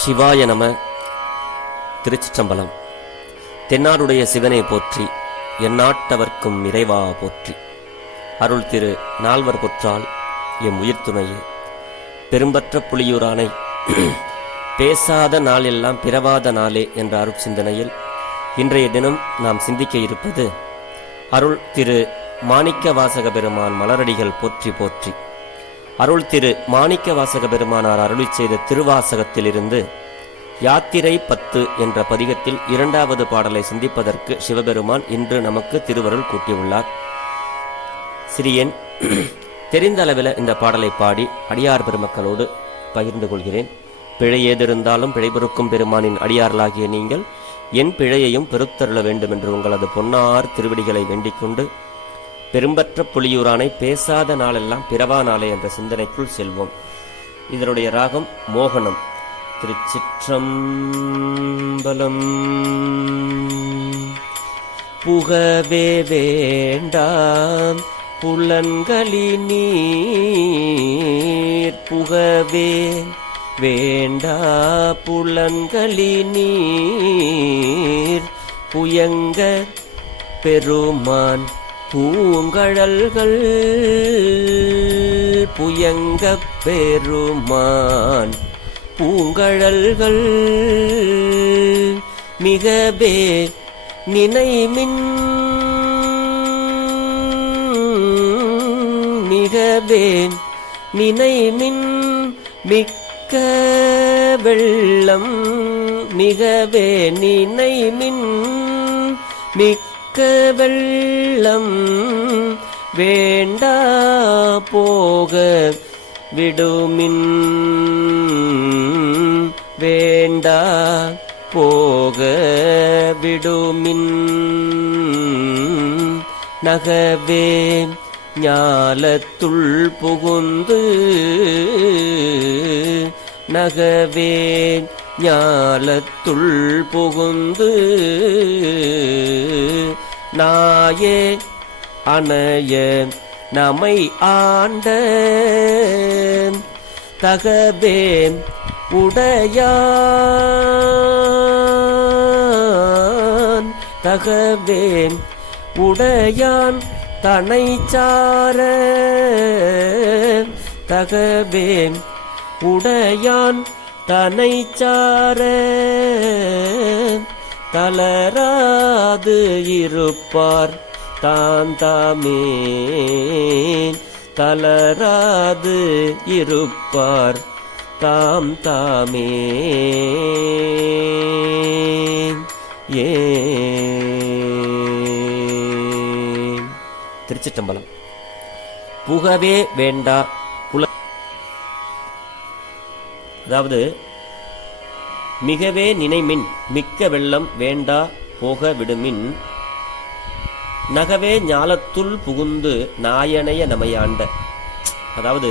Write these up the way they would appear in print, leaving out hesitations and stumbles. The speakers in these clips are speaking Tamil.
சிவாய நம. திருச்சிற்றம்பலம். தென்னாடுடைய சிவனை போற்றி, எந்நாட்டவர்க்கும் இறைவா போற்றி. அருள் திரு நால்வர் பொற்றால் எம் உயிர் துணையே. பெரும்பற்ற புலியூரானை பேசாத நாளெல்லாம் பிறவாத நாளே என்ற அருட்சிந்தனையில் இன்றைய தினம் நாம் சிந்திக்க இருப்பது அருள் திரு மாணிக்க வாசக பெருமான் மலரடிகள் போற்றி போற்றி. அருள் திரு மாணிக்க வாசக பெருமானார் அருளி செய்த திருவாசகத்திலிருந்து யாத்திரை 10 என்ற பதிகத்தில் 2வது பாடலை சிந்திப்பதற்கு சிவபெருமான் இன்று நமக்கு திருவருள் கூட்டியுள்ளார். சிறியன் தெரிந்த அளவில் இந்த பாடலை பாடி அடியார் பெருமக்களோடு பகிர்ந்து கொள்கிறேன். பிழை ஏதிருந்தாலும் பிழைபொறுக்கும் பெருமானின் அடியார்களாகிய நீங்கள் என் பிழையையும் பெருத்தருள வேண்டும் என்று உங்களது பொன்னார் திருவடிகளை வேண்டிக் கொண்டு பெரும்பற்ற புலியூரானை பேசாத நாளெல்லாம் பிறவா நாளே என்ற சிந்தனைக்குள் செல்வோம். இதனுடைய ராகம் மோகனம். திருச்சிற்றம்பலம். புகவே வேண்டாம் புலன்களி நீர், புகவே வேண்டா புலன்களி நீர், புயங்க பெருமான் பூங்கழல்கள், புயங்க பெருமான் பூங்கழல்கள், மிகவே நினைமின் மிகவே நினைமின் மிக்க வெள்ளம், மிகவே நினைமின் மிக்க வெள்ளம், வேண்டா போக விடுமின், வேண்டா போக விடுமின், நகவே ஞாலத்துள் புகுந்து, நகவே ஞாலத்துள் புகுந்து, நாயே அணைய நமை ஆண்ட தகவே உடையான், தகவே உடையான் தனைச்சார, தகவே உடையான் தனைச்சார, தளராது இருப்பார் தாந்தாமே, தளராது இருப்பார் தாம் தாமே. ஏ திருச்சிற்றம்பலம். புகவே வேண்டா புல, அதாவது மிகவே நினைமின் மிக்க வெள்ளம் வேண்டா போக விடுமின், நகவே ஞாலத்துள் புகுந்து நாயனைய நமையாண்ட. அதாவது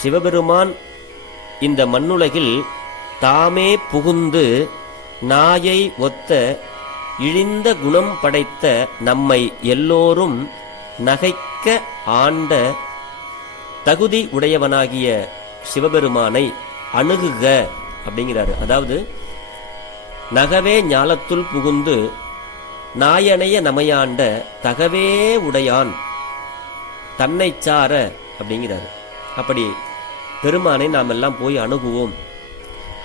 சிவபெருமான் இந்த மண்ணுலகில் தாமே புகுந்து நாயை ஒத்த இழிந்த குணம் படைத்த நம்மை எல்லோரும் நகைக்க ஆண்ட தகுதி உடையவனாகிய சிவபெருமானை அணுகுக அப்படிங்கிறாரு. அதாவது நகவே ஞாலத்துள் புகுந்து நாயனைய நமையாண்ட தகவே உடையான் தன்னை சார அப்படிங்கிறாரு. அப்படி பெருமானை நாம் எல்லாம் போய் அணுகுவோம்.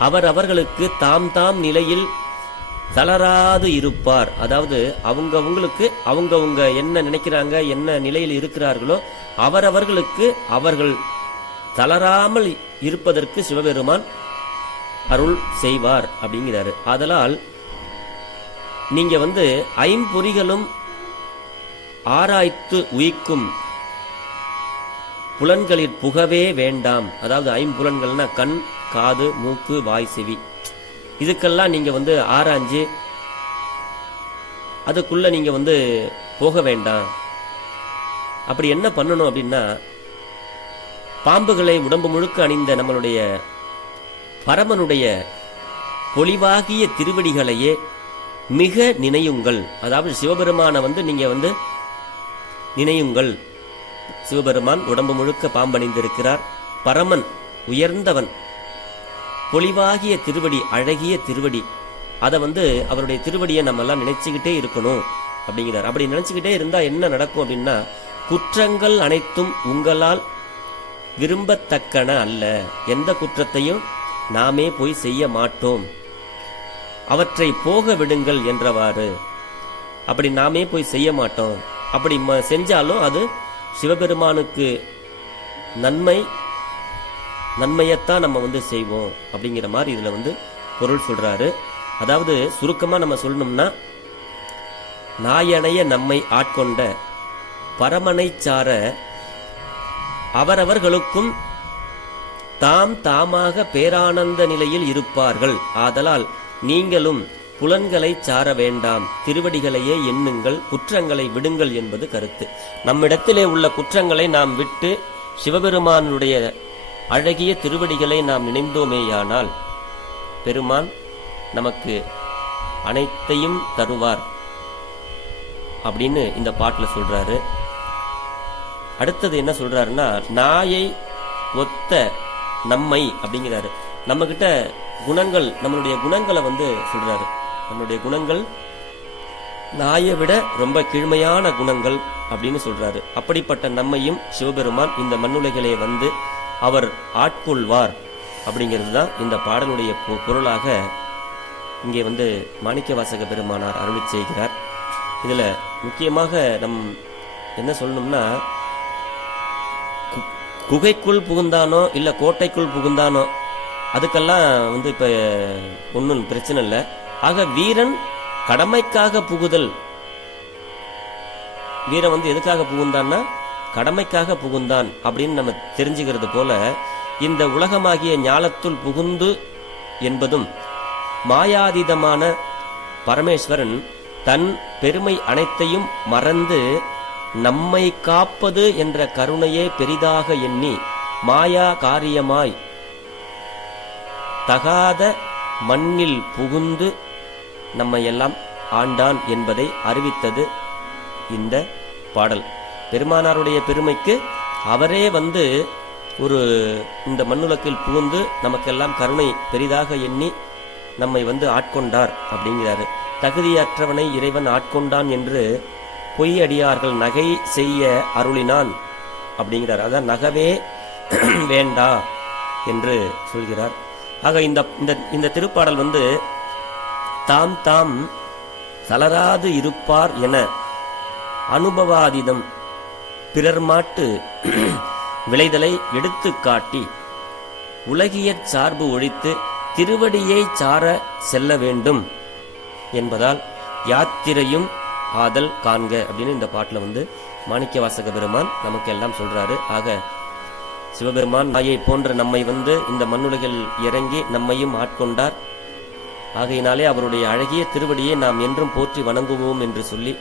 அவர் அவர்களுக்கு தாம் தாம் நிலையில் தளராது இருப்பார். அதாவது அவங்களுக்கு அவங்கவுங்க என்ன நினைக்கிறாங்க, என்ன நிலையில் இருக்கிறார்களோ அவரவர்களுக்கு அவர்கள் தளராமல் இருப்பதற்கு சிவபெருமான் அருள் செய்வார் அப்படிங்கிறாரு. ஆதலால் நீங்க ஐம்பொறிகளும் ஆராய்த்து உயிக்கும் புலன்களில் புகவே வேண்டாம். அதாவது ஐம்புலன்கள்னா கண், காது, மூக்கு, வாய், செவி, இதுக்கெல்லாம் நீங்க ஆராய்ஞ்சு அதுக்குள்ள நீங்க போக வேண்டாம். அப்படி என்ன பண்ணணும் அப்படின்னா, பாம்புகளை உடம்பு முழுக்க அணிந்த நம்மளுடைய பரமனுடைய பொலிவாகிய திருவடிகளையே மிக நினையுங்கள். அதாவது சிவபெருமான நீங்க நினையுங்கள். சிவபெருமான் உடம்பு முழுக்க பாம்பணிந்திருக்கிறார். பரமன் உயர்ந்தவன், பொலிவாகிய திருவடி, அழகிய திருவடி, அதை அவருடைய திருவடியை நம்ம எல்லாம் நினைச்சுக்கிட்டே இருக்கணும் அப்படிங்கிறார். அப்படி நினைச்சுக்கிட்டே இருந்தா என்ன நடக்கும் அப்படின்னா, குற்றங்கள் அனைத்தும் உங்களால் விரும்பத்தக்கன அல்ல. எந்த குற்றத்தையும் நாமே போய் செய்ய மாட்டோம், அவற்றை போக விடுங்கள் என்றவாறு. அப்படி நாமே போய் செய்ய மாட்டோம். அப்படி செஞ்சாலும் அது சிவபெருமானுக்கு நன்மையத்தான் நம்ம செய்வோம் அப்படிங்கிற மாதிரி இதுல பொருள் சொல்றாரு. அதாவது சுருக்கமா நம்ம சொல்லணும்னா, நாயனைய நம்மை ஆட்கொண்ட பரமனை சார அவரவர்களுக்கும் தாமாக பேரானந்த நிலையில் இருப்பார்கள். ஆதலால் நீங்களும் புலன்களை சார வேண்டாம், திருவடிகளையே எண்ணுங்கள், குற்றங்களை விடுங்கள் என்பது கருத்து. நம்மிடத்திலே உள்ள குற்றங்களை நாம் விட்டு சிவபெருமானுடைய அழகிய திருவடிகளை நாம் நினைந்தோமேயானால் பெருமான் நமக்கு அனைத்தையும் தருவார் அப்படின்னு இந்த பாட்டுல சொல்றாரு. அடுத்தது என்ன சொல்றாருன்னா, நாயை ஒத்த நம்மை அப்படிங்கிறாரு. நம்ம கிட்ட குணங்கள், நம்மளுடைய குணங்களை சொல்றாரு. நம்மளுடைய குணங்கள் நாயை விட ரொம்ப கீழ்மையான குணங்கள் அப்படின்னு சொல்றாரு. அப்படிப்பட்ட நம்மையும் சிவபெருமான் இந்த மண்ணுலகிலே அவர் ஆட்கொள்வார் அப்படிங்கிறது தான் இந்த பாடலுடைய பொருளாக இங்கே மாணிக்கவாசக பெருமானார் அருளி செய்கிறார். இதுல முக்கியமாக நம் என்ன சொல்லணும்னா, குகைக்குள் புகுந்தானோ இல்ல கோட்டைக்குள் புகுந்தானோ அதுக்கெல்லாம் இப்ப ஒன்னும் பிரச்சனை இல்லை. ஆக வீரன் கடமைக்காக புகுதல், வீரன் எதுக்காக புகுந்தான்னா கடமைக்காக புகுந்தான் அப்படின்னு நம்ம தெரிஞ்சுக்கிறது போல, இந்த உலகமாகிய ஞாலத்துள் புகுந்து என்பதும் மாயாதீதமான பரமேஸ்வரன் தன் பெருமை அனைத்தையும் மறந்து நம்மை காப்பது என்ற கருணையே பெரிதாக எண்ணி மாயா காரியமாய் தகாத மண்ணில் புகுந்து நம்மை எல்லாம் ஆண்டான் என்பதை அறிவித்தது இந்த பாடல். பெருமானாருடைய பெருமைக்கு அவரே ஒரு இந்த மண்ணுலகில் புகுந்து நமக்கெல்லாம் கருணை பெரிதாக எண்ணி நம்மை ஆட்கொண்டார் அப்படிங்கிறாரு. தகுதியற்றவனை இறைவன் ஆட்கொண்டான் என்று பொய் அடியார்கள் நகை செய்ய அருளினான் அப்படிங்கிறார். அதான் நகவே வேண்டா என்று சொல்கிறார். ஆக இந்த திருப்பாடல் தாம் தளராது இருப்பார் என அனுபவாதீதம் பிறர் மாட்டு விளைதலை எடுத்து காட்டி உலகியற் சார்பு ஒழித்து திருவடியை சார செல்ல வேண்டும் என்பதால் யாத்திரையும் ஆதல் காண்க அப்படின்னு இந்த பாட்டுல மாணிக்கவாசக பெருமான் நமக்கு எல்லாம் சொல்றாரு. ஆக சிவபெருமான் நாயை போன்ற நம்மை இந்த மண்ணுலகில் இறங்கி நம்மையும் ஆட்கொண்டார். ஆகையினாலே அவருடைய அழகிய திருவடியை நாம் என்றும் போற்றி வணங்குவோம் என்று சொல்லி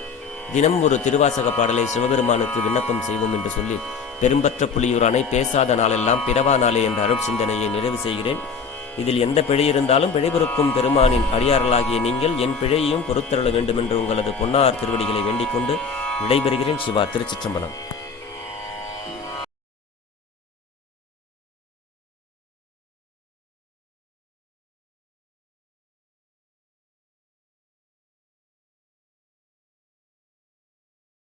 தினம் ஒரு திருவாசக பாடலை சிவபெருமானுக்கு விண்ணப்பம் செய்வோம் என்று சொல்லி பெரும்பற்ற புலியூரானை பேசாத நாளெல்லாம் பிறவா நாளே என்ற அருள் சிந்தனையை நிறைவு செய்கிறேன். இதில் எந்த பிழை இருந்தாலும் பிழைபொறுக்கும் பெருமானின் அடியார்களாகிய நீங்கள் என் பிழையையும் பொறுத்தருள வேண்டும் என்று உங்களது பொன்னார் திருவடிகளை வேண்டிக் கொண்டு விடைபெறுகிறேன். சிவா. திருச்சிற்றம்பலம்.